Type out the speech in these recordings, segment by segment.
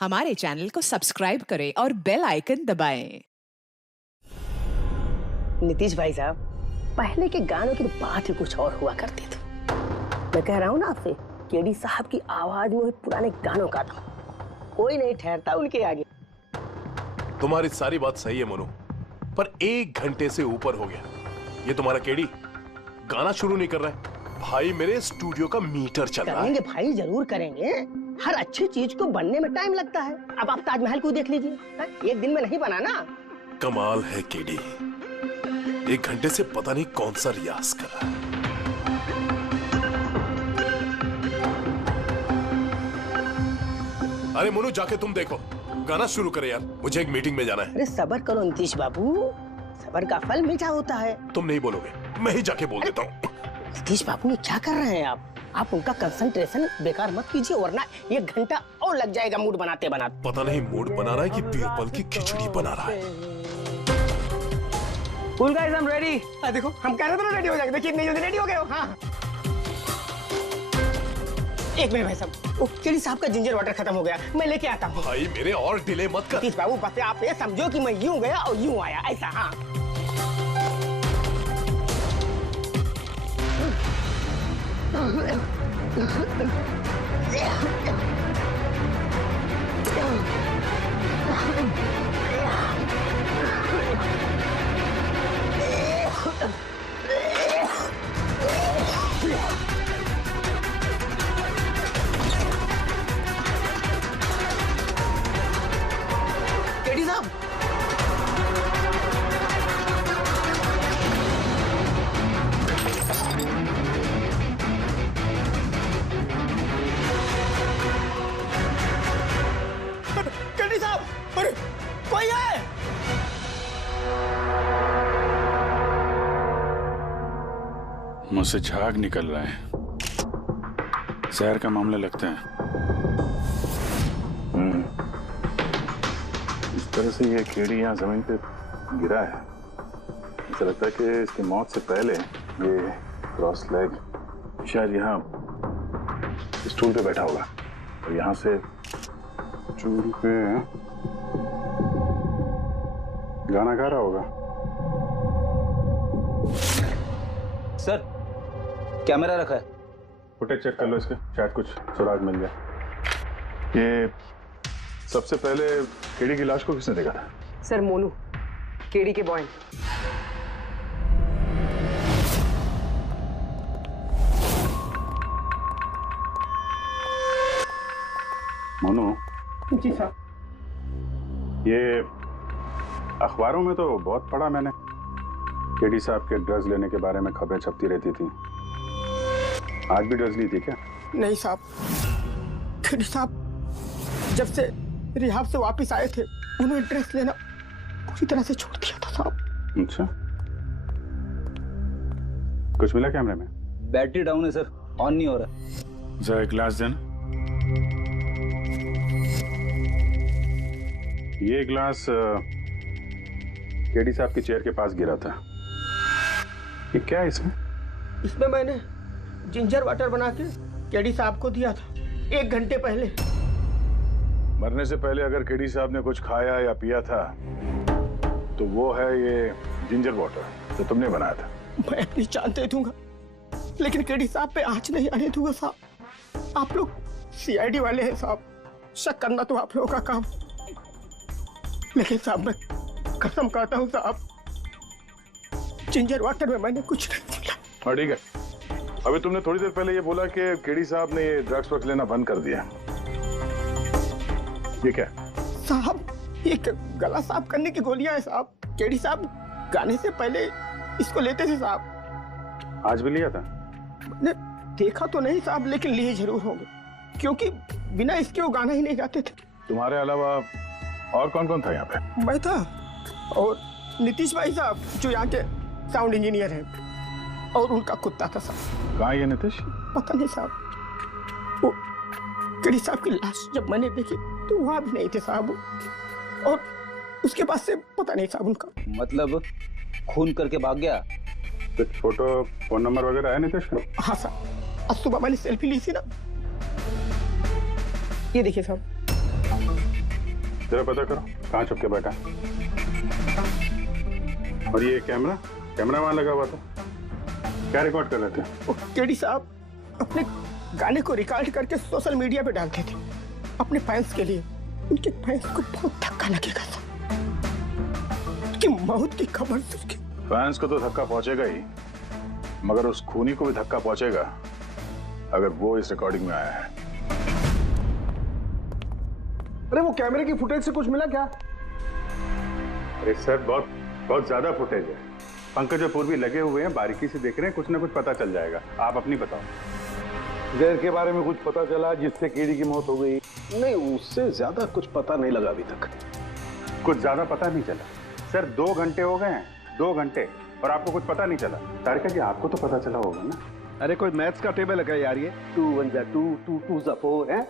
हमारे चैनल को सब्सक्राइब करें और बेल आइकन दबाएं। नीतीश भाई साहब, पहले के गानों की बात ही कुछ और हुआ करती थी। मैं कह रहा हूँ ना आपसे, केडी साहब की आवाज में पुराने गानों का था, कोई नहीं ठहरता उनके आगे। तुम्हारी सारी बात सही है मोनू, पर 1 घंटे से ऊपर हो गया, ये तुम्हारा केडी गाना शुरू नहीं कर रहा है। भाई मेरे स्टूडियो का मीटर चल रहा है। करेंगे भाई, जरूर करेंगे। हर अच्छी चीज को बनने में टाइम लगता है। अब आप ताजमहल को देख लीजिए, एक दिन में नहीं बना ना। कमाल है केडी, 1 घंटे से पता नहीं कौन सा रियाज कर रहा है। अरे मोनू, जाके तुम देखो, गाना शुरू करे यार, मुझे एक मीटिंग में जाना है। अरे सबर करो नीतीश बाबू, सबर का फल मीठा होता है। तुम नहीं बोलोगे, मैं ही जाके बोल देता हूँ। नीतीश बाबू, ये क्या कर रहे हैं आप उनका कंसंट्रेशन बेकार मत कीजिए, वरना 1 घंटा और लग जाएगा मूड बनाते बनाते। पता नहीं मूड बना रहा है कि बीरबल की खिचड़ी बना रहा है। Cool guys, I'm ready. देखो, हम कह रहे थे ना रेडी हो जाएंगे, देखिए इतनी जल्दी रेडी हो गए हो। हाँ, एक मिनट भाई साहब, वो केडी साहब का जिंजर वाटर खत्म हो गया, मैं लेके आता हूँ। भाई मेरे और डिले मत कर। नीतीश बाबू, बस आप ये समझो कि मैं यूं गया और यूं आया, ऐसा। हाँ, केडी साहब, केडी साहब, अरे कोई है? मुझसे झाग निकल रहा है, जहर का मामला लगता है। इस तरह से ये केडी यहाँ जमीन पे गिरा है, ऐसा लगता है कि इसकी मौत से पहले ये क्रॉस लेग शायद यहाँ स्टूल पे बैठा होगा और यहाँ से स्टूल पे गाना गा रहा होगा। सर, कैमरा रखा है, फुटेज चेक कर लो इसके, शायद कुछ सुराग मिल जाए। ये सबसे पहले केडी की लाश को किसने देखा था? सर, मोनू, केडी के बॉय। मोनू, जी साहब। ये अखबारों में तो बहुत पढ़ा मैंने, केडी साहब के ड्रग्स लेने के बारे में खबरें छपती रहती थी। आज भी ड्रग्स ली थी क्या? नहीं साहब, केडी साहब जब से रिहाब से वापस आए थे, उन्होंने ड्रग्स लेना पूरी तरह से छोड़ दिया था साहब। अच्छा, कुछ मिला कैमरे में? बैटरी डाउन है सर, ऑन नहीं हो रहा। जरा एक गिलास देना। ये ग्लास केडी साहब की चेयर के पास गिरा था। ये क्या है इसमें? इसमें मैंने जिंजर वाटर बना के केडी साहब को दिया था 1 घंटे पहले। मरने से पहले अगर केडी साहब ने कुछ खाया या पिया था तो वो है ये जिंजर वाटर जो तुमने बनाया था। मैं अपनी जान दे दूंगा, लेकिन केडी साहब पे आंच नहीं आने दूंगा साहब। आप लोग सीआईडी वाले हैं साहब, शक करना तो आप लोगों का काम, लेकिन साहब मैं कसम खाता हूँ साहब, जिंजर वाटर में मैंने कुछ नहीं मिला। हाँ ठीक है, अभी तुमने थोड़ी देर पहले ये बोला कि केडी साहब ने ये ड्रग्स वग्स लेना बंद कर दिया, ये क्या? साहब, ये गला साफ करने की गोलियां हैं साहब। केडी साहब गाने से पहले इसको लेते थे साहब। आज भी लिया था? मैंने देखा तो नहीं साहब, लेकिन लिए जरूर होंगे, क्योंकि बिना इसके वो गाना ही नहीं गाते थे। तुम्हारे अलावा और कौन कौन था यहाँ पे? मैं था और नीतीश भाई साहब जो यहाँ के साउंड इंजीनियर हैं, और उनका कुत्ता था साहब। कहाँ ये नीतीश? पता नहीं साहब, वो केडी साहब की लाश जब मैंने देखी तो वहाँ भी नहीं थे साहब, और उसके बाद से पता नहीं साहब उनका। मतलब खून करके भाग गया? कुछ फोटो फोन नंबर वगैरह है नीतीश का? हाँ साहब, आज सुबह मैंने सेल्फी ली थी ना, ये देखिए साहब। जरा पता करो कहाँ छुप के बैठा है। और ये कैमरा वहां लगा हुआ था, क्या रिकॉर्ड कर रहे थे? वो केडी साहब अपने गाने को रिकॉर्ड करके सोशल मीडिया पे डालते थे अपने फैंस के लिए। उनके फैंस को बहुत धक्का लगेगा सर, उनकी मौत की खबर से उसकी। फैंस को तो धक्का पहुंचेगा ही, मगर उस खूनी को भी धक्का पहुंचेगा अगर वो इस रिकॉर्डिंग में आया है। अरे वो कैमरे की फुटेज से कुछ मिला क्या? अरे सर बहुत ज्यादा फुटेज है। पंकज और पूर्वी लगे हुए हैं, बारीकी से देख रहे हैं, कुछ ना कुछ पता चल जाएगा। आप अपनी बताओ। जहर के बारे में कुछ पता चला जिससे केडी की मौत हो गई? नहीं, उससे ज्यादा कुछ पता नहीं लगा अभी तक। कुछ ज्यादा पता नहीं चला सर, 2 घंटे हो गए हैं, 2 घंटे, और आपको कुछ पता नहीं चला। तारिका जी आपको तो पता चला होगा ना? अरे कोई मैथ्स का टेबल है यार, ये 2 1 जा 2 2 2 जा 4 है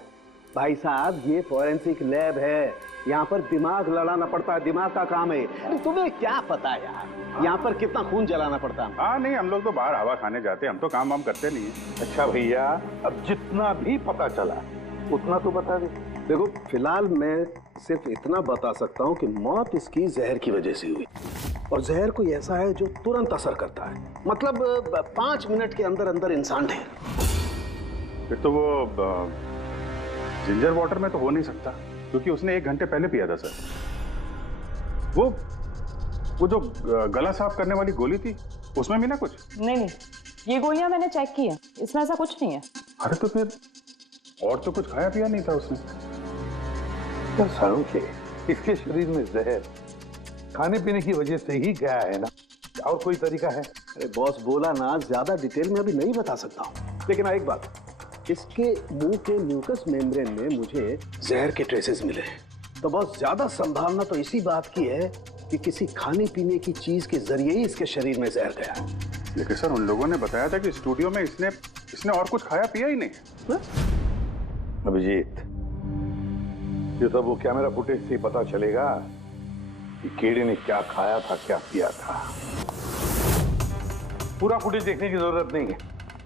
भाई साहब। ये फॉरेंसिक लैब है, यहाँ पर दिमाग लड़ाना पड़ता है, दिमाग का काम है। अरे तुम्हें क्या पता यार, यहाँ पर कितना खून जलाना पड़ता है? हाँ नहीं, हम लोग तो बाहर हवा खाने जाते हैं, हम तो काम वाम करते नहीं है। अच्छा भैया, अब जितना भी पता चला उतना तो बता दे। देखो फिलहाल मैं सिर्फ इतना बता सकता हूँ कि मौत इसकी जहर की वजह से हुई, और जहर कोई ऐसा है जो तुरंत असर करता है, मतलब 5 मिनट के अंदर अंदर इंसान ढेर। फिर तो वो जिंजर वाटर में तो हो नहीं सकता, क्योंकि उसने 1 घंटे पहले पिया था सर। वो जो गला साफ करने वाली गोली थी उसमें भी ना कुछ? नहीं, ये गोलियां मैंने चेक की है, इसमें ऐसा कुछ नहीं है। अरे तो फिर और तो कुछ खाया पिया नहीं था उसने? सारों के इसके शरीर में जहर खाने पीने की वजह से ही गया है ना, और कोई तरीका है? अरे बॉस बोला ना, ज्यादा डिटेल में अभी नहीं बता सकता हूँ, लेकिन एक बात, इसके मुंह के म्यूकस मेम्ब्रेन में मुझे जहर के ट्रेसेस मिले हैं। तो बहुत ज्यादा संभावना तो इसी बात की है कि किसी खाने पीने की चीज के जरिए ही इसके शरीर में जहर गया। लेकिन सर उन लोगों ने बताया था कि स्टूडियो में इसने और कुछ खाया पिया ही नहीं। अभिजीत, ये तो वो कैमरा फुटेज से पता चलेगा कि केडी ने क्या खाया था, क्या पिया था। पूरा फुटेज देखने की जरूरत नहीं है,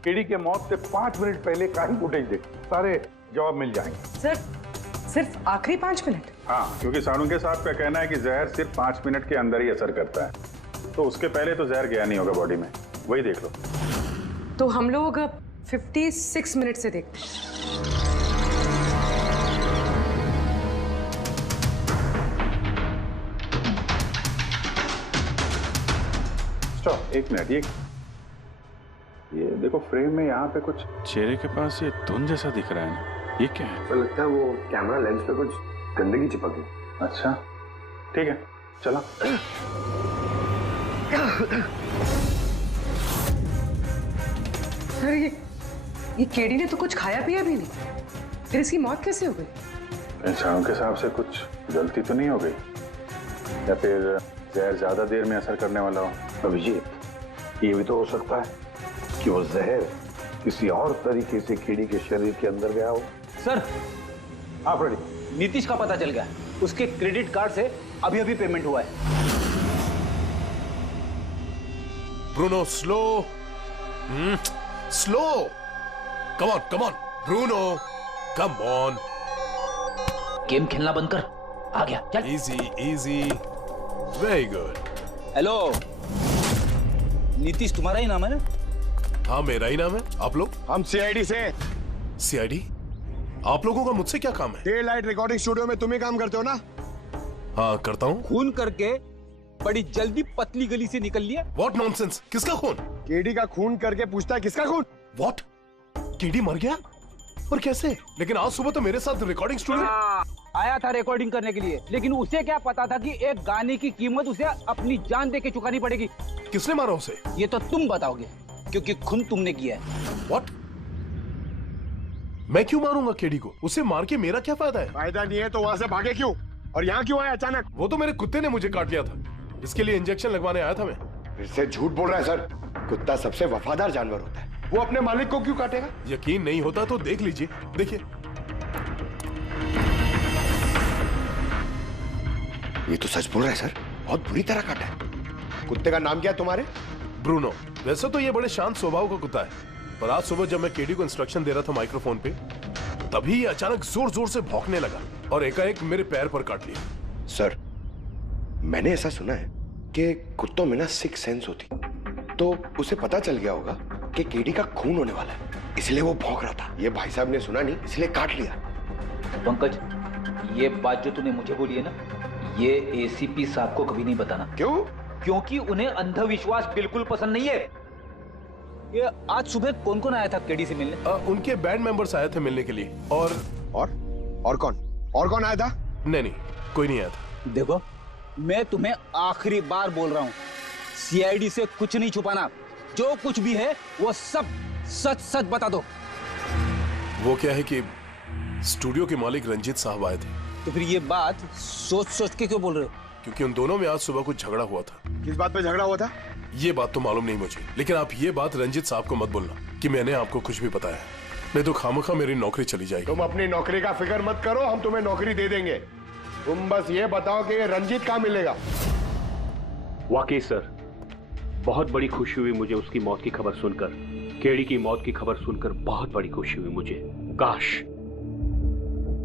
केडी के मौत से 5 मिनट पहले का ही फुटेज देख, सारे जवाब मिल जाएंगे। सर, सिर्फ आखिरी 5 मिनट? हाँ, क्योंकि सारुंगे साहब का कहना है कि जहर सिर्फ 5 मिनट के अंदर ही असर करता है, तो उसके पहले तो जहर गया नहीं होगा बॉडी में, वही देख लो। तो हम लोग 56 मिनट से देखते हैं। Stop, 1 minute. ये देखो फ्रेम में यहाँ पे कुछ चेहरे के पास ये धुंध जैसा दिख रहा है ना, ये क्या है? तो लगता है वो कैमरा लेंस पे कुछ गंदगी चिपक गई। अच्छा ठीक है, चला। अरे ये केडी ने तो कुछ खाया पिया भी नहीं, फिर इसकी मौत कैसे हो गई? इंसानों के हिसाब से कुछ गलती तो नहीं हो गई, या फिर जहर ज्यादा देर में असर करने वाला हो? अभिजीत, ये भी तो हो सकता है कि वो जहर किसी और तरीके से केडी के शरीर के अंदर गया हो। सर, आप रेडी? नीतीश का पता चल गया, उसके क्रेडिट कार्ड से अभी पेमेंट हुआ है। Bruno slow, slow, come on Bruno, come on. Game खेलना बंद कर, आ गया, चल। Easy, very good. Hello, Nitish तुम्हारा ही नाम है ना? हाँ मेरा ही नाम है। आप लोग? हम सीआईडी से। सीआईडी? आप लोगों का मुझसे क्या काम है? डे लाइट रिकॉर्डिंग स्टूडियो में तुम ही काम करते हो ना? हाँ करता हूँ। खून करके बड़ी जल्दी पतली गली से निकल लिया। What nonsense? किसका खून? केडी का खून करके पूछता है किसका खून? What? केडी मर गया? और कैसे? लेकिन आज सुबह तो मेरे साथ रिकॉर्डिंग स्टूडियो आया था रिकॉर्डिंग करने के लिए, लेकिन उसे क्या पता था कि एक गाने की कीमत उसे अपनी जान दे के चुकानी पड़ेगी। किसने मारा उसे? ये तो तुम बताओगे, क्योंकि खून तुमने किया है। What? मैं क्यों मारूंगा केडी को? उसे मार के मेरा क्या फायदा है? फायदा नहीं है तो वहां से भागे क्यों? और यहाँ क्यों आए अचानक? वो तो मेरे कुत्ते ने मुझे काट लिया था, इसके लिए इंजेक्शन लगवाने आया था मैं। फिर से झूठ बोल रहा है सर। कुत्ता सबसे वफादार जानवर होता है, वो अपने मालिक को क्यों काटेगा? यकीन नहीं होता तो देख लीजिए, देखिए। ये तो सच बोल रहा है सर, बहुत बुरी तरह काटा है। कुत्ते का नाम क्या है तुम्हारे? ब्रूनो। वैसे तो ये बड़े शांत स्वभाव का कुत्ता है, पर आज सुबह जब मैं केडी को इंस्ट्रक्शन दे रहा था माइक्रोफोन पे, तभी ये अचानक जोर जोर से भौंकने लगा। और एकाएक मेरे पैर पर काट लिया। सर, मैंने ऐसा सुना है कि कुत्तों में ना सिक्स सेंस होती, तो उसे पता चल गया होगा कि केडी का खून होने वाला है, इसलिए वो भौंक रहा था। ये भाई साहब ने सुना नहीं, इसलिए काट लिया। पंकज, ये बात जो तूने मुझे बोली है ना, ये एसीपी साहब को कभी नहीं बताना। क्यों? क्योंकि उन्हें अंधविश्वास बिल्कुल पसंद नहीं है। ये आज सुबह कौन कौन आया था केडी से मिलने? उनके बैंड मेंबर्स आए थे मिलने के लिए। और कौन आया था? नहीं, कोई नहीं आया था। देखो, मैं तुम्हें आखिरी बार बोल रहा हूँ, सीआईडी से कुछ नहीं छुपाना। जो कुछ भी है वो सब सच सच बता दो। वो क्या है कि स्टूडियो के मालिक रंजीत साहब आए थे। तो फिर ये बात सोच सोच के क्यों बोल रहे हो? क्योंकि उन दोनों में आज सुबह कुछ झगड़ा हुआ था। किस बात पे झगड़ा हुआ था? ये बात तो मालूम नहीं मुझे, लेकिन आप ये बात रंजीत साहब को मत बोलना कि मैंने आपको कुछ भी बताया, नहीं तो खामखा मेरी नौकरी चली जाएगी। तुम अपनी नौकरी का फिक्र मत करो, हम तुम्हें नौकरी दे देंगे। तुम बस ये बताओ कि रंजीत कहाँ मिलेगा। वाकई सर, बहुत बड़ी खुशी हुई मुझे उसकी मौत की खबर सुनकर। केडी की मौत की खबर सुनकर बहुत बड़ी खुशी हुई मुझे।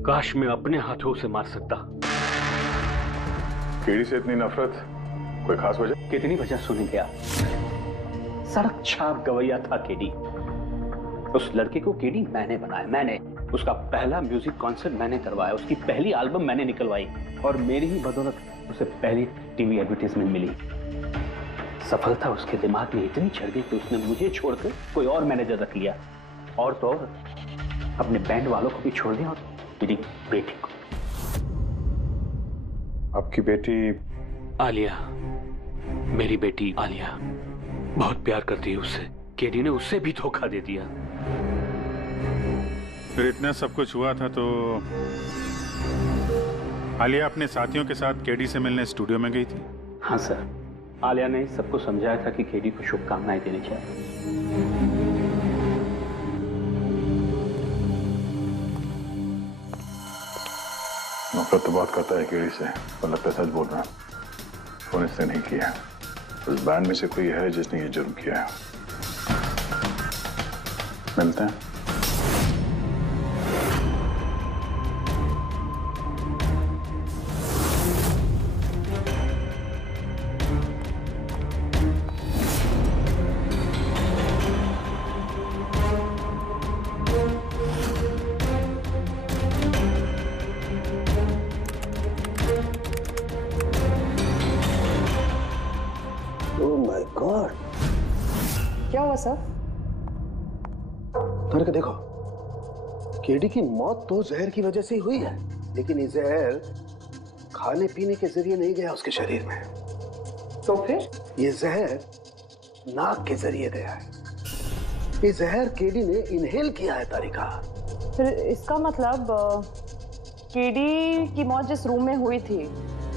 काश मैं अपने हाथों उसे मार सकता। केडी से इतनी नफरत, कोई खास वजह? कितनी वजह सुनेंगे आप? सड़क छाप गवैया था केडी। उस लड़के को केडी मैंने बनाया, मैंने उसका पहला म्यूजिक कॉन्सर्ट मैंने करवाया, उसकी पहली एल्बम मैंने निकलवाई, और मेरी ही बदौलत उसे पहली टीवी एडवर्टाइजमेंट मिली। सफलता उसके दिमाग में इतनी चढ़ गई कि उसने मुझे छोड़कर कोई और मैनेजर रख लिया, और तो और अपने बैंड वालों को भी छोड़ दिया, और मेरी बेटी को। आपकी बेटी आलिया, मेरी बेटी आलिया बहुत प्यार करती है उससे। केडी ने उससे भी धोखा दे दिया। फिर इतना सब कुछ हुआ था तो आलिया अपने साथियों के साथ केडी से मिलने स्टूडियो में गई थी? हाँ सर, आलिया ने सबको समझाया था कि केडी को शुभकामनाएं देनी चाहिए। नफरत तो बात करता है केडी से, पर लगता है सच बोल रहा है। फोन इसने नहीं किया। उस बैंड में से कोई है जिसने ये जुर्म किया है। मिलते हैं। क्या हुआ सर? करके देखो, केडी की मौत तो जहर की वजह से ही हुई है, लेकिन ये जहर खाने पीने के जरिए नहीं गया उसके शरीर में। तो फिर? ये जहर नाक के जरिए गया है। ये जहर केडी ने इनहेल किया है तारिका। फिर इसका मतलब केडी की मौत जिस रूम में हुई थी,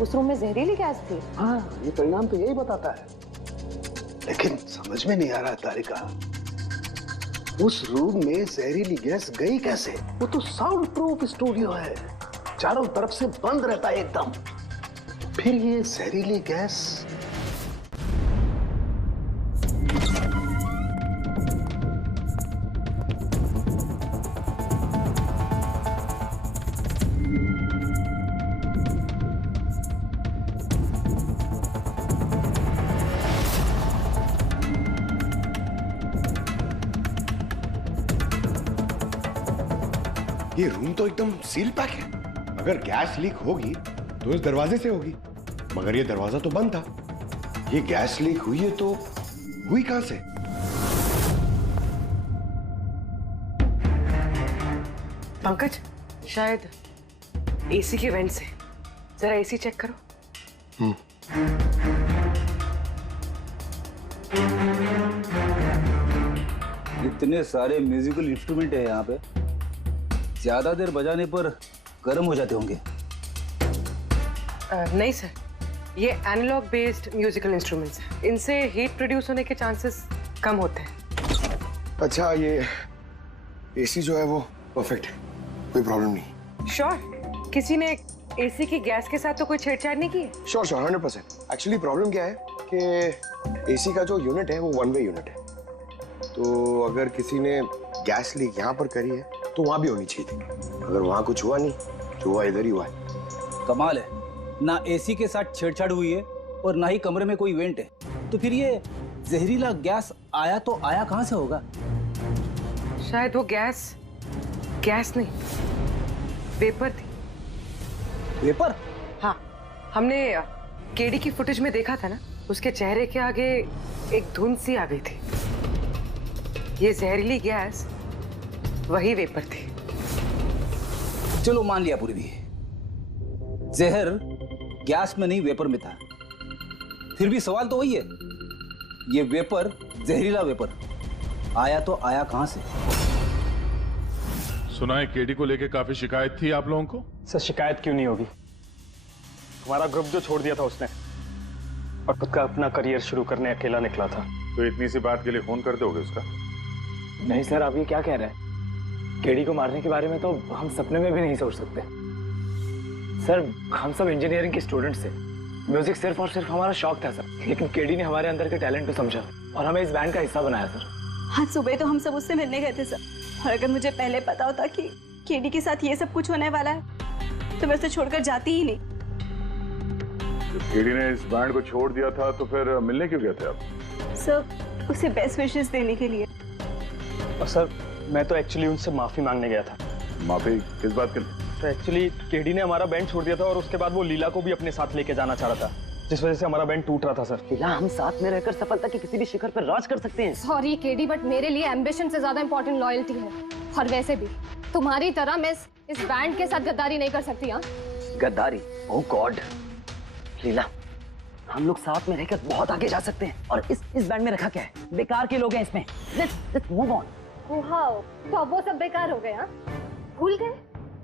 उस रूम में जहरीली गैस थी? हाँ, ये परिणाम तो यही बताता है, लेकिन समझ में नहीं आ रहा तारिका, उस रूम में जहरीली गैस गई कैसे? वो तो साउंड प्रूफ स्टूडियो है, चारों तरफ से बंद रहता है एकदम। फिर ये जहरीली गैस ये रूम तो एकदम सील पैक है। अगर गैस लीक होगी तो इस दरवाजे से होगी, मगर ये दरवाजा तो बंद था। ये गैस लीक हुई है तो हुई कहां से? पंकज, शायद एसी के वेंट से। जरा एसी चेक करो। इतने सारे म्यूजिकल इंस्ट्रूमेंट है यहाँ पे, ज्यादा देर बजाने पर गर्म हो जाते होंगे। नहीं सर, ये एनालॉग बेस्ड म्यूजिकल इंस्ट्रूमेंट्स हैं। इनसे हीट प्रोड्यूस होने के चांसेस कम होते हैं। अच्छा, ये एसी जो है वो परफेक्ट है, कोई प्रॉब्लम नहीं? श्योर? किसी ने एसी की गैस के साथ तो कोई छेड़छाड़ नहीं की है? श्योर 100%। एक्चुअली प्रॉब्लम क्या है कि एसी का जो यूनिट है वो वन वे यूनिट है, तो अगर किसी ने गैस लीक यहाँ पर करी है तो वहां भी होनी चाहिए थी। अगर वहां कुछ हुआ नहीं जो हुआ इधर ही हुआ है। कमाल है, ना एसी के साथ छेड़छाड़ हुई है और ना ही कमरे में कोई वेंट है, तो फिर ये जहरीला गैस आया तो आया कहां से होगा? शायद वो गैस नहीं, वेपर थी। वेपर? हाँ, हमने केडी की फुटेज में देखा था ना, उसके चेहरे के आगे एक धुंध सी आ गई थी। ये जहरीली गैस वही वेपर थी। चलो मान लिया पूर्वी, जहर गैस में नहीं वेपर में था। फिर भी सवाल तो वही है, ये वेपर, जहरीला वेपर आया तो आया कहां से? सुना है केडी को लेके काफी शिकायत थी आप लोगों को? सर शिकायत क्यों नहीं होगी? हमारा ग्रुप जो छोड़ दिया था उसने, और खुद का अपना करियर शुरू करने अकेला निकला था। तो इतनी सी बात के लिए फोन कर दोगे उसका? नहीं सर, आप ये क्या कह रहे हैं? केडी को मारने के बारे में तो हम सपने में भी नहीं सोच सकते। सर हम सब इंजीनियरिंग के स्टूडेंट्स थे, म्यूजिक सिर्फ और सिर्फ हमारा शौक था सर, लेकिन केडी ने हमारे अंदर के टैलेंट को समझा और हमें इस बैंड का हिस्सा बनाया सर। आज सुबह तो हम सब उससे मिलने गए थे सर, और अगर मुझे पहले पता होता कि केडी के साथ ये सब कुछ होने वाला है तो मैं उसे छोड़कर जाती ही नहीं। जब केडी ने इस बैंड को छोड़ दिया था तो फिर मिलने क्यों गए थे आप? सर उसे बेस्ट विशेस देने के लिए। और सर मैं तो एक्चुअली उनसे माफी मांगने गया था। माफी किस बात के लिए? तो एक्चुअली केडी ने हमारा बैंड छोड़ दिया था और उसके बाद वो लीला को भी अपने साथ लेके जाना चाह रहा था, जिस वजह से हमारा बैंड टूट रहा था सर। लीला, हम साथ में रहकर सफलता के किसी भी शिखर पर राज कर सकते हैं। सॉरी केडी, बट मेरे लिए एम्बिशन से ज्यादा इंपॉर्टेंट लॉयल्टी है। और वैसे भी तुम्हारी तरह मैं इस बैंड के साथ गद्दारी नहीं कर सकती। हाँ, गद्दारी? ओह गॉड लीला, हम लोग साथ में रहकर बहुत आगे जा सकते हैं। और इस बैंड में रखा क्या है? बेकार के लोग हैं इसमें। Let's move on. वाओ, तो अब वो सब बेकार हो गए? हाँ, भूल गए?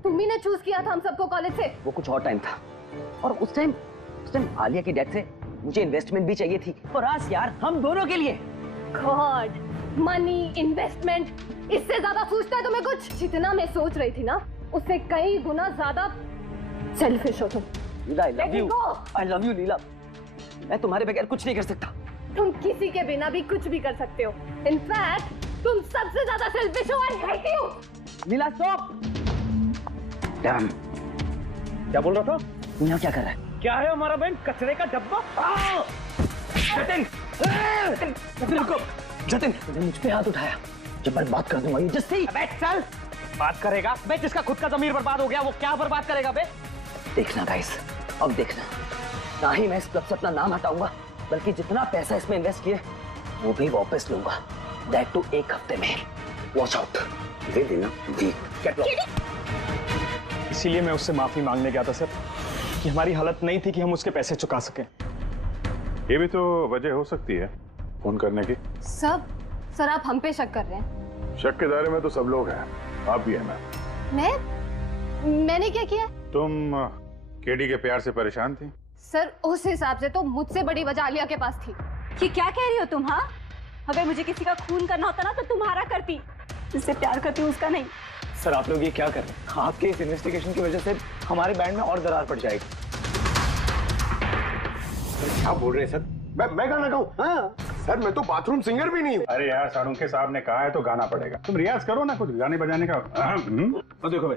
तुम ही ने चूज किया था हम सबको कॉलेज से। वो कुछ और टाइम था, और उस टाइम आलिया की डेथ से मुझे इन्वेस्टमेंट भी चाहिए थी, और आज यार हम दोनों के लिए। गॉड, मनी, इन्वेस्टमेंट, इससे ज्यादा सोचता है तुम्हें कुछ? जितना मैं सोच रही थी ना, उससे कई गुना ज्यादा सेल्फिश हो तुम। लीला, I love you लीला। मैं तुम्हारे बगैर कुछ नहीं कर सकता। तुम किसी के बिना भी कुछ भी कर सकते हो। इनफैक्ट तुम सबसे ज्यादा सेल्फिश हो। I hate you। Leela stop. Dam, क्या बोल रहा था? तू यहाँ क्या कर रहा है? क्या है हमारा बैंड? कचरे का डब्बा? जतिन, रुको। जतिन, तूने मुझ पे हाथ उठाया, जब मैं बात कर दूंगा ये जस्सी। अबे चल, बात करेगा? बे जिसका खुद का ज़मीर बर्बाद हो गया वो क्या बर्बाद करेगा बे? देखना गाइस, अब देखना, ना ही मैं इस क्लब से अपना नाम हटाऊंगा, बल्कि जितना पैसा इसमें इन्वेस्ट किया वो भी वापस लूंगा। दैट टू 1 हफ्ते में। Watch out. दे देना वीक। इसीलिए मैं उससे माफी मांगने गया था सर, कि हमारी हालत नहीं थी कि हम उसके पैसे चुका सकें। ये भी तो वजह हो सकती है फोन करने की। सर आप हम पे शक कर रहे हैं? शक के दायरे में तो सब लोग हैं, आप भी हैं। मैंने क्या किया? तुम केडी के प्यार से परेशान थी? सर उस हिसाब से तो मुझसे बड़ी वजह आलिया के पास थी। ये क्या कह रही हो तुम? हाँ, अगर मुझे किसी का खून करना होता ना तो तुम्हारा करती, जिससे प्यार करती हूँ उसका नहीं। सर आप लोग ये क्या कर रहे हैं? आपके इस इन्वेस्टिगेशन की वजह से हमारे बैंड में और दरार पड़ जाएगी। क्या बोल रहे हैं सर? मैं गाना गाऊं? हाँ सर, मैं तो बाथरूम सिंगर भी नहीं हूँ। अरे यार, सारुंखे साहब ने कहा है तो गाना पड़ेगा। तुम रियाज करो ना कुछ गाने बजाने का। और देखो भाई,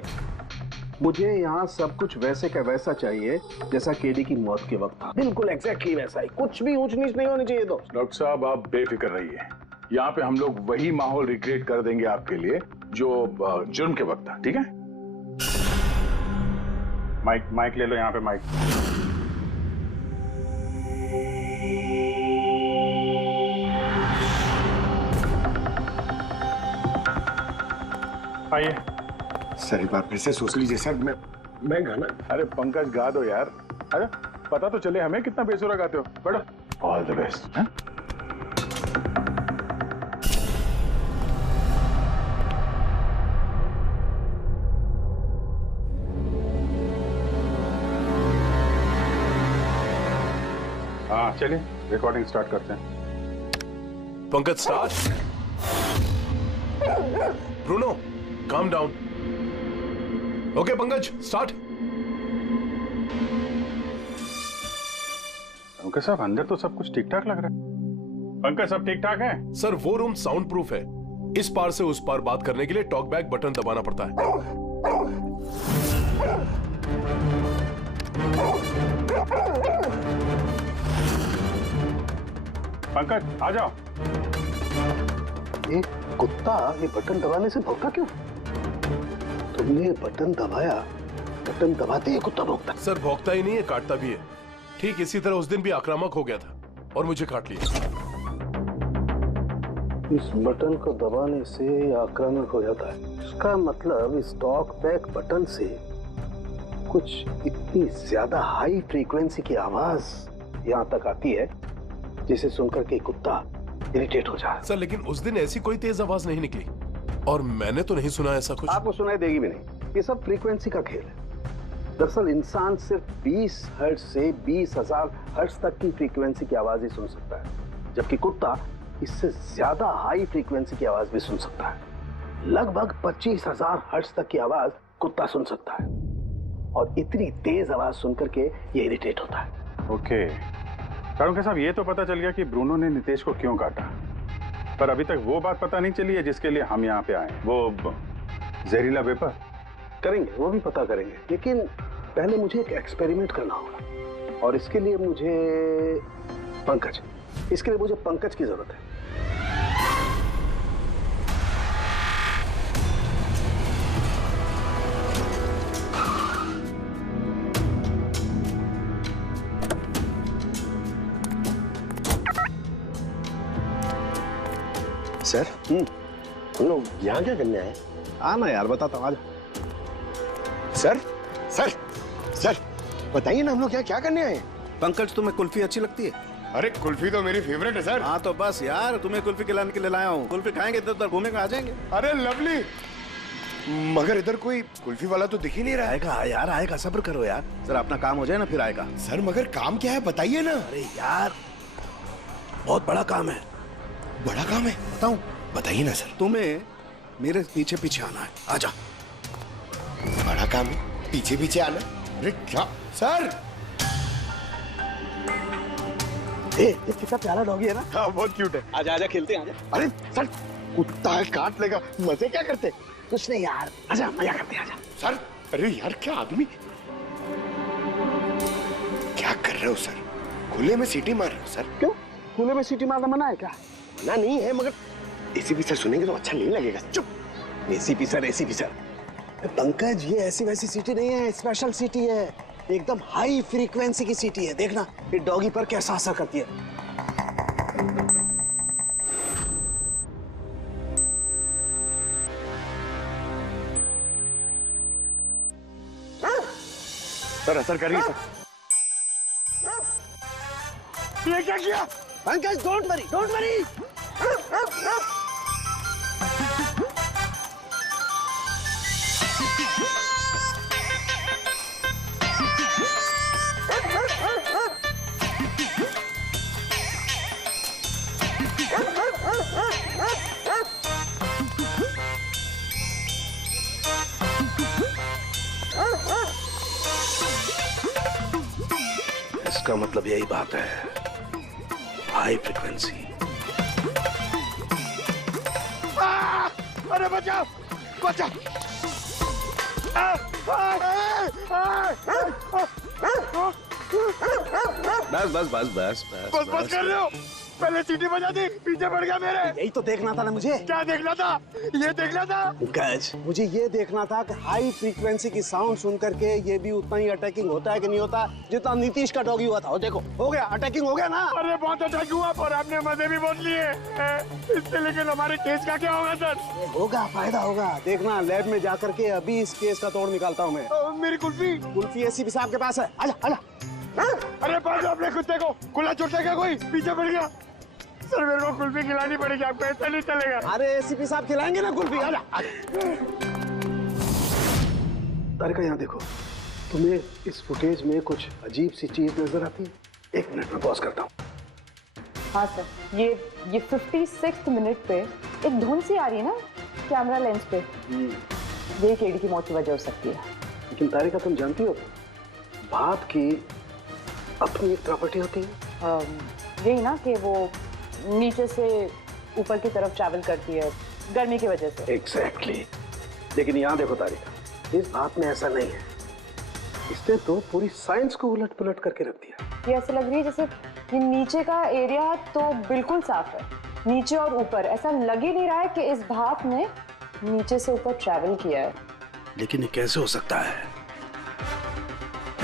मुझे यहाँ सब कुछ वैसे का वैसा चाहिए जैसा केडी की मौत के वक्त था। बिल्कुल एग्जैक्टली वैसा ही, कुछ भी ऊंच नीच नहीं होनी चाहिए। तो डॉक्टर साहब आप बेफिक्र रहिए, यहाँ पे हम लोग वही माहौल रिक्रिएट कर देंगे आपके लिए जो जुर्म के वक्त था। ठीक है? माइक ले लो, यहाँ पे माइक। आइए सर, एक बार फिर से सोच लीजिए सर। मैं गाना। अरे पंकज गा दो यार। अरे पता तो चले हमें कितना बेसुरा गाते हो। बैठो। All the best. हाँ चलिए रिकॉर्डिंग स्टार्ट करते हैं। Pankaj start. Bruno calm down. Okay Pankaj start. Pankaj साहब अंदर तो सब कुछ ठीक ठाक लग रहा है। पंकज सब ठीक ठाक है? सर वो रूम साउंड प्रूफ है, इस पार से उस पार बात करने के लिए टॉक बैक बटन दबाना पड़ता है। पंकज आ जाओ। ये कुत्ता ये बटन दबाने से भौंकता क्यों? तुमने बटन दबाया, बटन दबाते ही कुत्ता भौंकता। सर भौंकता ही नहीं है, काटता भी है। ठीक इसी तरह उस दिन भी आक्रामक हो गया था और मुझे काट लिया। इस बटन को दबाने से आक्रामक हो जाता है। इसका मतलब इस टॉक बैक बटन से कुछ इतनी ज्यादा हाई फ्रीक्वेंसी की आवाज यहाँ तक आती है जिसे सुनकर के कुत्ता इरिटेट हो जाए। सर लेकिन उस दिन ऐसी कोई तेज आवाज नहीं निकली और मैंने तो नहीं सुना ऐसा कुछ। आपको सुनाई देगी भी नहीं। ये सब फ्रीक्वेंसी का खेल है। दरअसल इंसान सिर्फ 20 हर्ट्ज से 20,000 हर्ट्ज तक की फ्रीक्वेंसी की आवाज ही सुन सकता है, जबकि कुत्ता इससे ज्यादा हाई फ्रीक्वेंसी की आवाज भी सुन सकता है। लगभग 25,000 हर्ट्ज तक की आवाज कुत्ता सुन सकता है और इतनी तेज आवाज सुनकर के ये इरिटेट होता है। ओके कारुंके साहब, ये तो पता चल गया कि ब्रूनो ने नितेश को क्यों काटा, पर अभी तक वो बात पता नहीं चली है जिसके लिए हम यहाँ पे आए। वो जहरीला वेपर करेंगे, वो भी पता करेंगे, लेकिन पहले मुझे एक एक्सपेरिमेंट करना होगा और इसके लिए मुझे पंकज की जरूरत है। सर हम लोग यहाँ क्या करने आए? आना यार, बताता हूँ, आ सर सर सर बताइए ना, हम लोग क्या करने आए? पंकज तुम्हें कुल्फी अच्छी लगती है? अरे कुल्फी तो मेरी फेवरेट है सर। हाँ तो बस यार, तुम्हें कुल्फी खिलाने के लिए लाया हूँ। कुल्फी खाएंगे तो उधर घूमेंगे, आ जाएंगे। अरे लवली, मगर इधर कोई कुल्फी वाला तो दिख ही नहीं रहा है। आएगा यार, आएगा, सब्र करो यार, जरा अपना काम हो जाए ना फिर आएगा। सर मगर काम क्या है बताइए ना। अरे यार बहुत बड़ा काम है। बड़ा काम है? बताऊं? बताइए ना सर। तुम्हें मेरे पीछे पीछे आना है, आजा। बड़ा काम है, पीछे पीछे आना? अरे क्या सर? कितना प्यारा डॉगी है ना। हाँ बहुत क्यूट है। आजा आजा, खेलते हैं, आजा। अरे सर कुत्ता है, काट लेगा। मजे क्या करते? कुछ नहीं यार, आजा मजा करते हैं, आजा। सर अरे यार क्या आदमी, क्या कर रहे हो सर? खुले में सीटी मार रहे हो सर? क्यों खुले में सीटी मारना मना है क्या? मना नहीं है, मगर एसीपी सर सुनेंगे तो अच्छा नहीं लगेगा। चुप। एसीपी सर पंकज, ये ऐसी वैसी सीटी नहीं है, स्पेशल सीटी है, एकदम हाई फ्रीक्वेंसी की सीटी है। देखना ये डॉगी पर कैसा असर करती है। सर असर कर रही है। ये क्या किया? Pankaj don't worry, don't worry. इसका मतलब यही बात है, हाई फ्रीक्वेंसी। अरे बचाओ बचाओ। बस कर रहे हो? पहले सीटी बजा दी, पीछे पड़ गया मेरे। यही तो देखना था ना मुझे। क्या देखना था? ये देखना था पंकज, मुझे ये देखना था कि हाई फ्रीक्वेंसी की साउंड सुन करके ये भी उतना ही अटैकिंग होता है कि नहीं होता जितना नीतीश का डॉगी हुआ था। और देखो हो गया, अटैकिंग हो गया ना। अरे बहुत अटैक हुआ और आपने मजे भी बहुत लिए इससे, लेकिन हमारे केस का क्या होगा सर? होगा, फायदा होगा। देखना लैब में जाकर के अभी इस केस का तोड़ निकालता हूँ मैं। मेरी कुल्फी एसीपी साहब के पास है, आजा आजा। अरे बाजू अपने कुत्ते को, खुला छोटा क्या कोई पीछे पड़ गया। सर मेरे को कुल्फी खिलानी पड़ेगी, आपको ऐसा नहीं चलेगा। अरे एसीपी साहब खिलाएंगे ना कुल्फी, आजा। तारिका यहाँ देखो, तुम्हें इस फुटेज में कुछ अजीब सी चीज नजर आती है? 1 मिनट में पॉज करता हूँ। हाँ सर, ये 56 मिनट पे एक धुन सी आ रही है ना कैमरा लेंस पे, ये केडी की मौत की वजह हो सकती है। लेकिन तारिका तुम जानती हो भाप की अपनी एक प्रॉपर्टी होती है। यही ना कि वो नीचे से ऊपर की तरफ ट्रैवल करती है गर्मी की वजह से। एग्जैक्टली। लेकिन यहाँ देखो तारिका, इस भाप में ऐसा नहीं है। इसने तो पूरी साइंस को उलट पुलट करके रख दिया। ये ऐसे लग रही है जैसे ये नीचे का एरिया तो बिल्कुल साफ है, नीचे और ऊपर ऐसा लग ही नहीं रहा है कि इस भाप ने नीचे से ऊपर ट्रैवल किया है। लेकिन ये कैसे हो सकता है?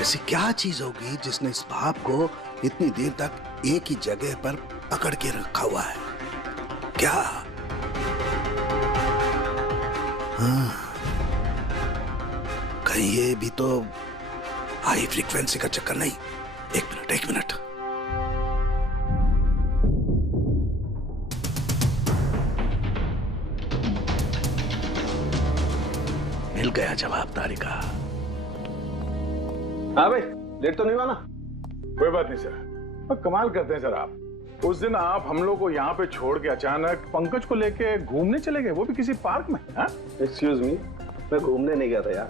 ऐसी क्या चीज होगी जिसने इस भाप को इतनी देर तक एक ही जगह पर पकड़ के रखा हुआ है? क्या? हाँ, कहीं ये भी तो हाई फ्रीक्वेंसी का चक्कर नहीं? एक मिनट। मिल गया जवाब तारिका। हाँ भाई, लेट तो नहीं हुआ ना? कोई बात नहीं सर। पर कमाल करते हैं सर आप। उस दिन आप हम लोग को यहाँ पे छोड़ के अचानक पंकज को लेके घूमने चले गए, वो भी किसी पार्क में। एक्सक्यूज मी, मैं घूमने नहीं गया था यार,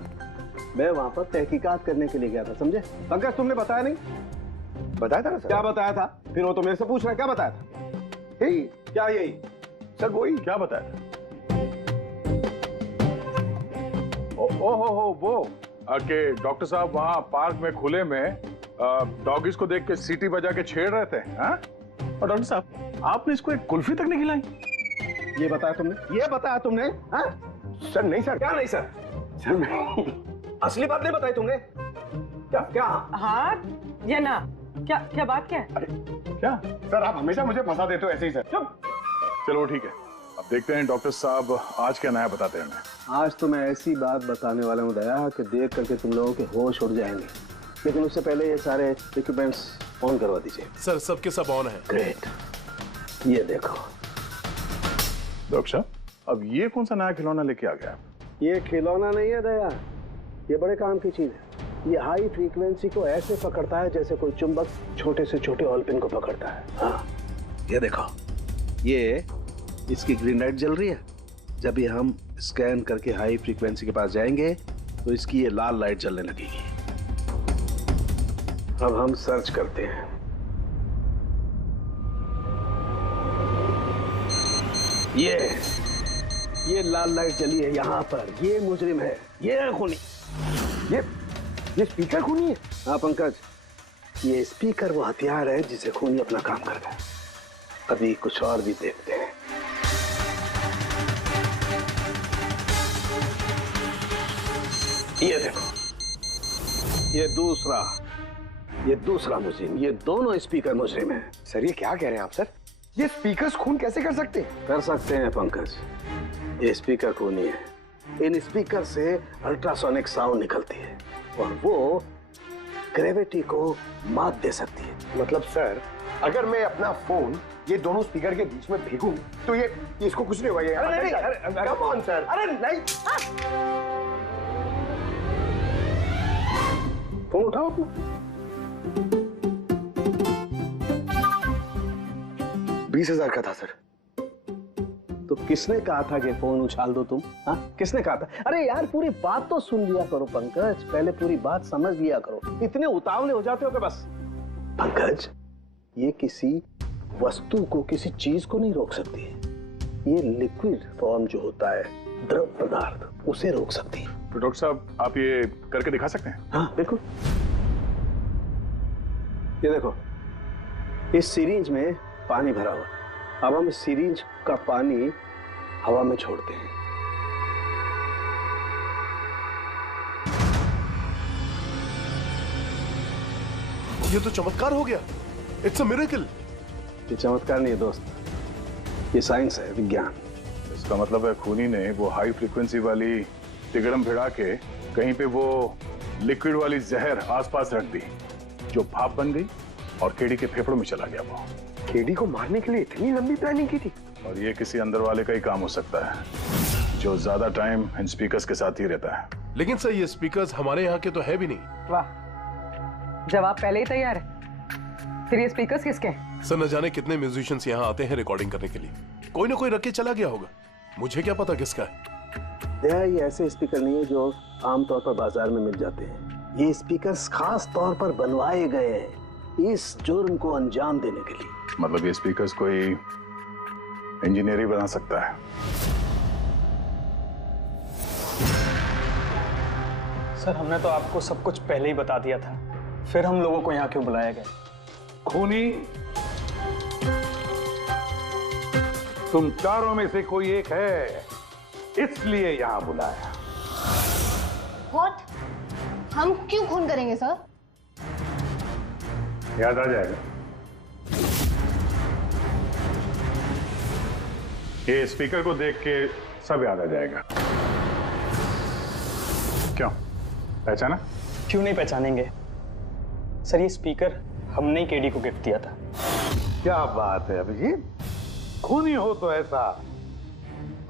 मैं वहां पर तहकीकात करने के लिए गया था, समझे? पंकज तुमने बताया नहीं? बताया था ना सर। क्या बताया था? फिर वो तो मेरे से पूछ रहा है, क्या बताया था? यही। क्या यही? सर वही। क्या बताया था? ओ वो कि डॉक्टर साहब वहाँ पार्क में खुले में डॉगीज को देख के सीटी बजा के छेड़ रहे थे। हाँ? और डॉक्टर साहब आपने इसको एक कुल्फी तक नहीं खिलाई। ये बताया तुमने? ये बताया तुमने? हाँ? सर नहीं सर। क्या नहीं सर? सर मैं असली बात नहीं बताई तुमने? क्या? हाँ या ना? क्या बात क्या है? क्या सर, आप हमेशा मुझे फंसा देते हो ऐसे ही सर। चुप। चलो ठीक है, अब देखते हैं डॉक्टर साहब आज क्या नया बताते हैं हमें। आज तो मैं ऐसी बात बताने वाला हूँ दया कि देख करके तुम लोगों के होश उड़ जाएंगे, लेकिन उससे पहले ये सारे इक्विपमेंट्स ऑन करवा दीजिए। सर सबके सब ऑन है। ग्रेट, ये देखो। डॉक्टर साहब अब ये कौन सा नया खिलौना लेके आ गया? ये खिलौना नहीं है दया, ये बड़े काम की चीज है। ये हाई फ्रीक्वेंसी को ऐसे पकड़ता है जैसे कोई चुंबक छोटे से छोटे ऑलपिन को पकड़ता है। हाँ, ये देखो, ये इसकी ग्रीन लाइट जल रही है। जब भी हम स्कैन करके हाई फ्रीक्वेंसी के पास जाएंगे तो इसकी ये लाल लाइट जलने लगेगी। अब हम सर्च करते हैं। ये लाल लाइट जली है यहाँ पर, ये मुजरिम है, ये है खूनी। ये स्पीकर खूनी है? हाँ पंकज, ये स्पीकर वो हथियार है जिसे खूनी अपना काम कर रहा है। अभी कुछ और भी देखते हैं। ये देखो, ये दूसरा मुजरिम, ये दोनों स्पीकर मुजरिम हैं। सर ये क्या कह रहे हैं आप सर? ये स्पीकर्स खून कैसे कर सकते हैं? कर सकते हैं पंकज, ये स्पीकर खूनी है। इन स्पीकर से अल्ट्रासोनिक साउंड निकलती है और वो ग्रेविटी को मात दे सकती है। मतलब सर, अगर मैं अपना फोन ये दोनों स्पीकर के बीच में फेंकूं तो ये इसको कुछ नहीं होगा। ये अरे नहीं, कम ऑन सर। अरे नहीं, फोन उठाओ अपना। 20,000 का था सर। तो किसने कहा था कि फोन उछाल दो तुम? हाँ, किसने कहा था? अरे यार पूरी बात तो सुन लिया करो पंकज, पहले पूरी बात समझ लिया करो। इतने उतावले हो जाते हो कि बस। पंकज, ये किसी वस्तु को, किसी चीज को नहीं रोक सकती है। ये लिक्विड फॉर्म जो होता है, द्रव पदार्थ, उसे रोक सकती है। तो डॉक्टर साहब आप ये करके दिखा सकते हैं? हाँ बिल्कुल। ये देखो, इस सिरिंज में पानी भरा हुआ। अब हम इस सिरिंज का पानी हवा में छोड़ते हैं। ये तो चमत्कार हो गया। It's a miracle. ये चमत्कार नहीं है दोस्त, ये साइंस है, विज्ञान। इसका मतलब है खूनी ने वो हाई फ्रीक्वेंसी वाली तिगड़म भिड़ा के कहीं पे वो लिक्विड वाली जहर आसपास रख दी, जो भाप बन गई और केडी के फेफड़ों में चला गया। वो केडी को मारने के लिए इतनी लंबी प्लानिंग की थी? और ये किसी अंदर वाले का ही काम हो सकता है जो ज्यादा टाइम इन स्पीकर्स के साथ ही रहता है। लेकिन सर ये स्पीकर्स हमारे यहाँ के तो है भी नहीं। वाह, जवाब पहले ही तैयार है। फिर ये स्पीकर्स किसके हैं? सर न जाने कितने म्यूजिशियंस यहाँ आते हैं रिकॉर्डिंग करने के लिए, कोई ना कोई रख के चला गया होगा। मुझे क्या पता किसका है। ये ऐसे स्पीकर नहीं है जो आमतौर पर बाजार में मिल जाते हैं। ये स्पीकर्स खास तौर पर बनवाए गए हैं इस जुर्म को अंजाम देने के लिए। मतलब ये स्पीकर्स कोई इंजीनियर ही बना सकता है। सर हमने तो आपको सब कुछ पहले ही बता दिया था, फिर हम लोगों को यहाँ क्यों बुलाया गया? खूनी, तुम चारों में से कोई एक है, इसलिए यहां बुलाया। What? हम क्यों खून करेंगे सर? याद आ जाएगा। ये स्पीकर को देख के सब याद आ जाएगा। क्यों, पहचाना? क्यों नहीं पहचानेंगे सर, ये स्पीकर हमने ही केडी को गिफ्ट दिया था। क्या बात है अभिजीत, खूनी हो तो ऐसा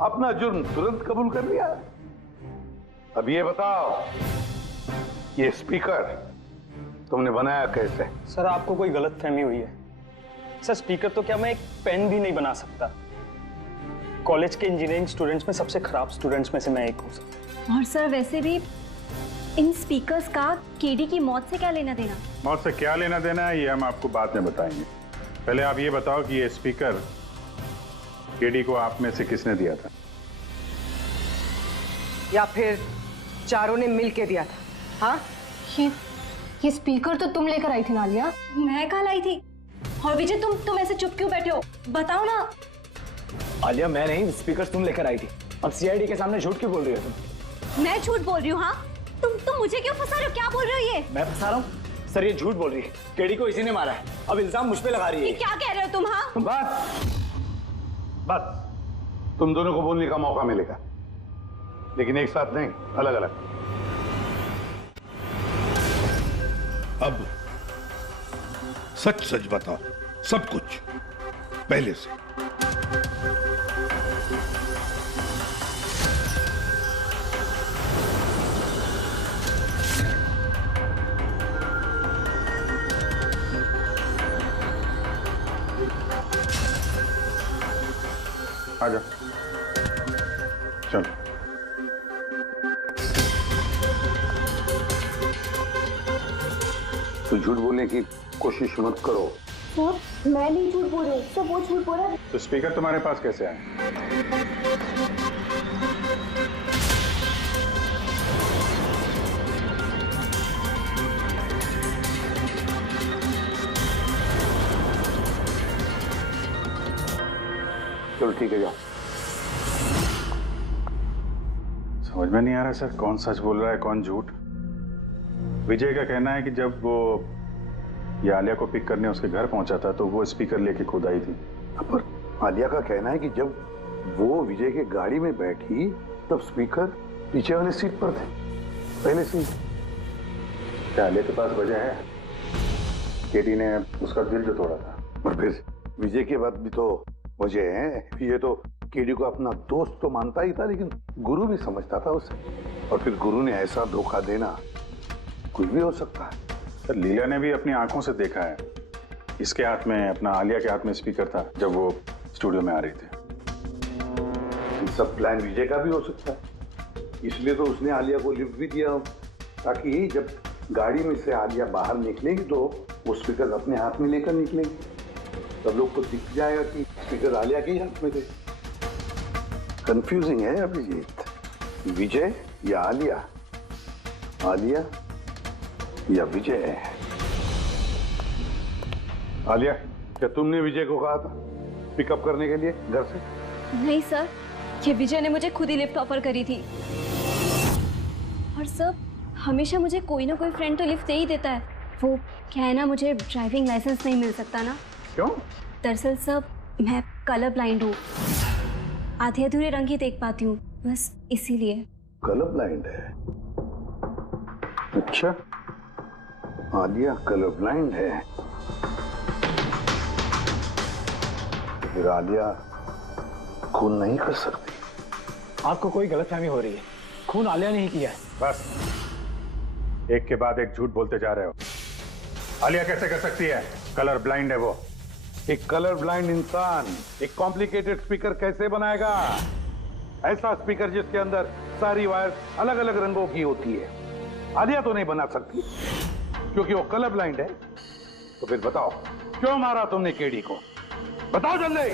अपना जुर्म तुरंत कबूल कर लिया। अब ये बताओ, ये स्पीकर तुमने बनाया कैसे? सर आपको कोई गलतफहमी हुई है। सर स्पीकर तो क्या मैं एक पेन भी नहीं बना सकता। कॉलेज के इंजीनियरिंग स्टूडेंट्स में सबसे खराब स्टूडेंट्स में से मैं एक हूँ। और सर वैसे भी इन स्पीकर्स का केडी की मौत से क्या लेना देना? मौत से क्या लेना देना है ये हम आपको बाद में बताएंगे। पहले आप ये बताओ कि ये स्पीकर केडी को आप में से किसने दिया था? या फिर चारों ने मिल के दिया था? हाँ, ये स्पीकर तो तुम लेकर आई थी ना आलिया? मैं कहाँ लाई थी? और विजय तुम ऐसे चुप क्यों बैठे हो? बताओ ना। आलिया मैं नहीं, स्पीकर तुम लेकर आई थी। अब सीआईडी के सामने झूठ क्यों बोल रही हो तुम? मैं झूठ बोल रही हूँ? हाँ, तुम मुझे क्यों फंसा रहे हो? क्या बोल रहे हो ये? मैं फंसा रहा हूँ? सर ये झूठ बोल रही है, केडी को इसी ने मारा है। अब इल्जाम मुझ पे लगा रही है। ये क्या कह रहे हो तुम? हाँ बस तुम दोनों को बोलने का मौका मिलेगा, लेकिन एक साथ नहीं, अलग अलग। अब सच सच बताओ, सब कुछ पहले से। आ जाओ, चलो। तो झूठ बोलने की कोशिश मत करो। सर मैं नहीं झूठ बोल रही हूँ, सब वो झूठ बोल रहा है। तो स्पीकर तुम्हारे पास कैसे आए? चलो ठीक है, जाओ। समझ में नहीं आ रहा सर, कौन सच बोल रहा है कौन झूठ। विजय का कहना है कि जब वो ये आलिया को पिक करने उसके घर पहुंचा था तो वो स्पीकर लेके खुद आई थी। पर आलिया का कहना है कि जब वो विजय के गाड़ी में बैठी तब स्पीकर पीछे वाले सीट पर थे पहले से। क्या आलिया के पास वजह है? केटी ने उसका दिल जो तोड़ा था। और फिर विजय के बाद भी तो वजह है। ये तो केडी को अपना दोस्त तो मानता ही था, लेकिन गुरु भी समझता था उसे। और फिर गुरु ने ऐसा धोखा देना, कुछ भी हो सकता है। सर लीला ने भी अपनी आंखों से देखा है, इसके हाथ में अपना आलिया के हाथ में स्पीकर था जब वो स्टूडियो में आ रही थी। सब प्लान विजय का भी हो सकता है, इसलिए तो उसने आलिया को लिफ्ट भी दिया, ताकि जब गाड़ी में से आलिया बाहर निकलेगी तो वो स्पीकर अपने हाथ में लेकर निकलेगी, तब लोग को दिख जाएगा कि स्पीकर आलिया के हाथ में थे। कंफ्यूजिंग है अभिजीत, विजय या आलिया, आलिया या विजय। आलिया, क्या तुमने विजय को कहा था पिकअप करने के लिए घर से? नहीं सर, ये विजय ने मुझे खुद ही लिफ्ट ऑफर करी थी। और सर हमेशा मुझे कोई ना कोई फ्रेंड तो लिफ्ट दे ही देता है। वो क्या है ना, मुझे ड्राइविंग लाइसेंस नहीं मिल सकता ना। क्यों? दरअसल सर मैं कलर ब्लाइंड हूँ, आधे अधूरे रंग ही देख पाती हूँ, बस इसीलिए। कलर ब्लाइंड है? अच्छा, आलिया कलर ब्लाइंड है, तो फिर आलिया खून नहीं कर सकती। आपको कोई गलतफहमी हो रही है, खून आलिया ने ही किया है। बस एक के बाद एक झूठ बोलते जा रहे हो। आलिया कैसे कर सकती है? कलर ब्लाइंड है वो। एक कलर ब्लाइंड इंसान एक कॉम्प्लिकेटेड स्पीकर कैसे बनाएगा? ऐसा स्पीकर जिसके अंदर सारी वायर अलग अलग रंगों की होती है, आलिया तो नहीं बना सकती क्योंकि वो कलर ब्लाइंड है। तो फिर बताओ क्यों मारा तुमने केडी को? बताओ जल्दी।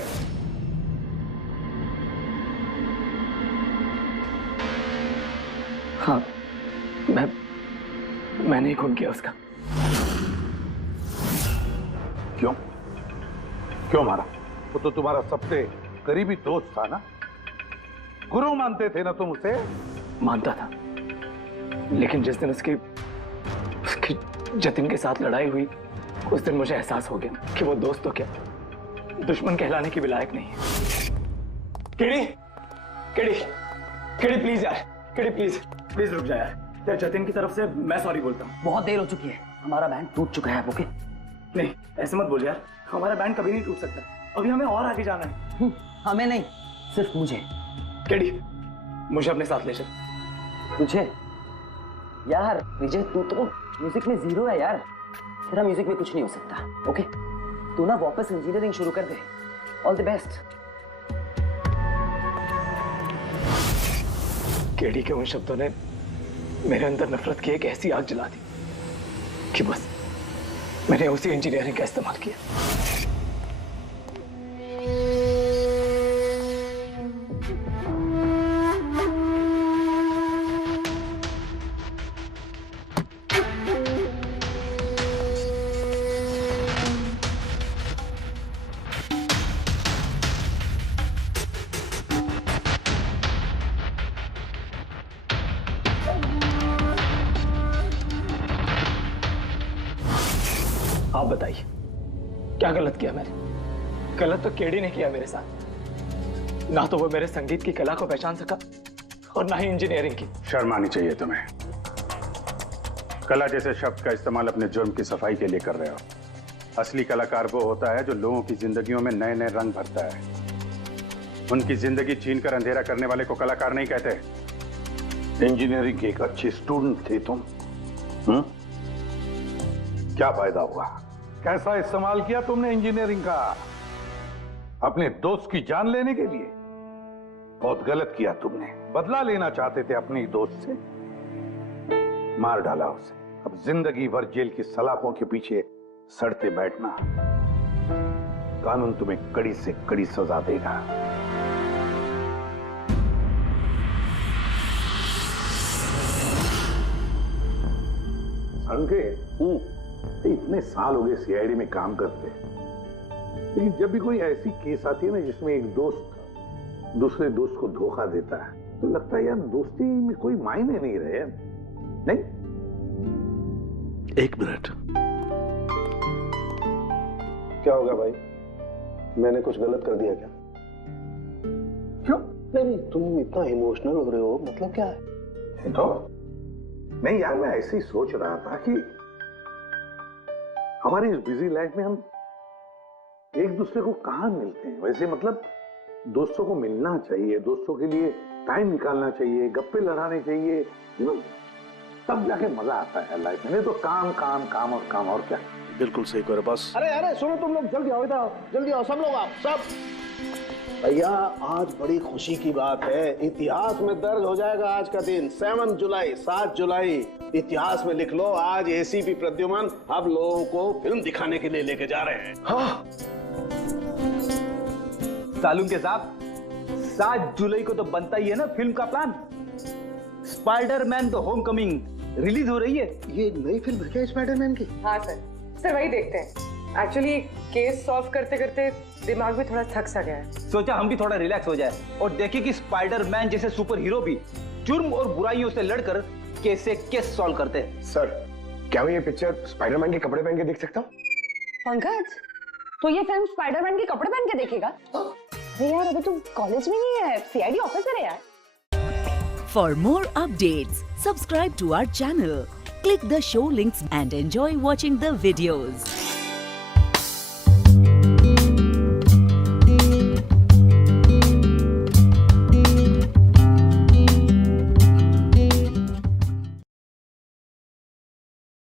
हाँ, मैंने ही खून किया उसका। क्यों क्यों मारा? वो तो तुम्हारा सबसे करीबी दोस्त था ना, गुरु मानते थे ना तुम उसे? मानता था, लेकिन जिस दिन उसकी जतिन के साथ लड़ाई हुई, उस दिन मुझे एहसास हो गया कि वो दोस्त तो क्या, दुश्मन कहलाने की भी लायक नहीं है। केडी, केडी, केडी प्लीज यार, केडी प्लीज रुक जा यार। जतिन की तरफ से मैं सॉरी बोलता हूँ। बहुत देर हो चुकी है, हमारा बैंड टूट चुका है। ओके? नहीं ऐसे मत बोल यार, हमारा बैंड कभी नहीं टूट सकता। अभी हमें और आगे जाना है। हमें नहीं, सिर्फ मुझे। केडी, मुझे अपने साथ ले चल। तुझे? यार विजय, तू तो म्यूजिक में जीरो है यार। तेरा म्यूजिक में कुछ नहीं हो सकता। ओके? तू ना वापस इंजीनियरिंग शुरू कर दे। All the best. केडी के उन शब्दों ने मेरे अंदर नफरत की एक ऐसी आग जला दी कि बस मैंने उसी इंजीनियरिंग का इस्तेमाल किया। आप बताइए क्या गलत किया मैंने? गलत तो केडी ने किया मेरे साथ। ना तो वो मेरे संगीत की कला को पहचान सका और ना ही इंजीनियरिंग की। शर्म आनी चाहिए तुम्हें। कला जैसे शब्द का इस्तेमाल अपने जुर्म की सफाई के लिए कर रहे हो। असली कलाकार वो होता है जो लोगों की जिंदगियों में नए नए रंग भरता है। उनकी जिंदगी छीनकर अंधेरा करने वाले को कलाकार नहीं कहते। इंजीनियरिंग की एक अच्छी स्टूडेंट थी तुम। क्या फायदा हुआ? कैसा इस्तेमाल किया तुमने इंजीनियरिंग का? अपने दोस्त की जान लेने के लिए? बहुत गलत किया तुमने। बदला लेना चाहते थे अपने दोस्त से, मार डाला उसे। अब जिंदगी भर जेल की सलाखों के पीछे सड़ते बैठना। कानून तुम्हें कड़ी से कड़ी सजा देगा। संकेत, इतने साल हो गए सीआईडी में काम करते, लेकिन जब भी कोई ऐसी केस आती है ना जिसमें एक दोस्त दूसरे दोस्त को धोखा देता है, तो लगता है यार दोस्ती में कोई मायने नहीं रहे। नहीं? एक मिनट। क्या होगा भाई? मैंने कुछ गलत कर दिया क्या? क्यों? नहीं, तुम इतना इमोशनल हो रहे हो, मतलब क्या है? तो नहीं यार, मैं ऐसे ही सोच रहा था कि हमारी इस बिजी लाइफ में हम एक दूसरे को कहां मिलते हैं। वैसे मतलब दोस्तों को मिलना चाहिए, दोस्तों के लिए टाइम निकालना चाहिए, गप्पे लड़ाने चाहिए, तब जाके मजा आता है लाइफ में। नहीं तो काम काम काम और काम, और क्या। बिल्कुल सही करो बस। अरे अरे सुनो तुम लोग, जल्दी आओ, इधर आओ, जल्दी आओ, सब लोग आओ, सब। भैया आज बड़ी खुशी की बात है, इतिहास में दर्ज हो जाएगा आज का दिन। 7 जुलाई, 7 जुलाई इतिहास में लिख लो। आज एसीपी प्रद्युमन आप लोगों को फिल्म दिखाने के लिए लेके जा रहे हैं। हाँ। सालून के साहब, 7 जुलाई को तो बनता ही है ना फिल्म का plan. Spiderman the Homecoming release हो रही है। ये नई फिल्म है क्या स्पाइडरमैन की? हाँ सर वही देखते हैं। एक्चुअली केस सॉल्व करते करते दिमाग भी थोड़ा थक सा गया है। सोचा हम भी थोड़ा रिलैक्स हो जाए और देखें कि स्पाइडरमैन जैसे सुपर हीरो भी जुर्म और बुराइयों से लड़कर कैसे केस सॉल्व करते हैं। सर, क्या मैं ये पिक्चर स्पाइडरमैन के कपड़े पहन के देख सकता हूँ? पंकज, तो ये फिल्म स्पाइडरमैन के कपड़े पहन के देखेगा? अरे यार, अभी तुम कॉलेज में ही है, सीआईडी ऑफिसर है यार। For more updates, subscribe to our channel, click the show links and enjoy watching the videos.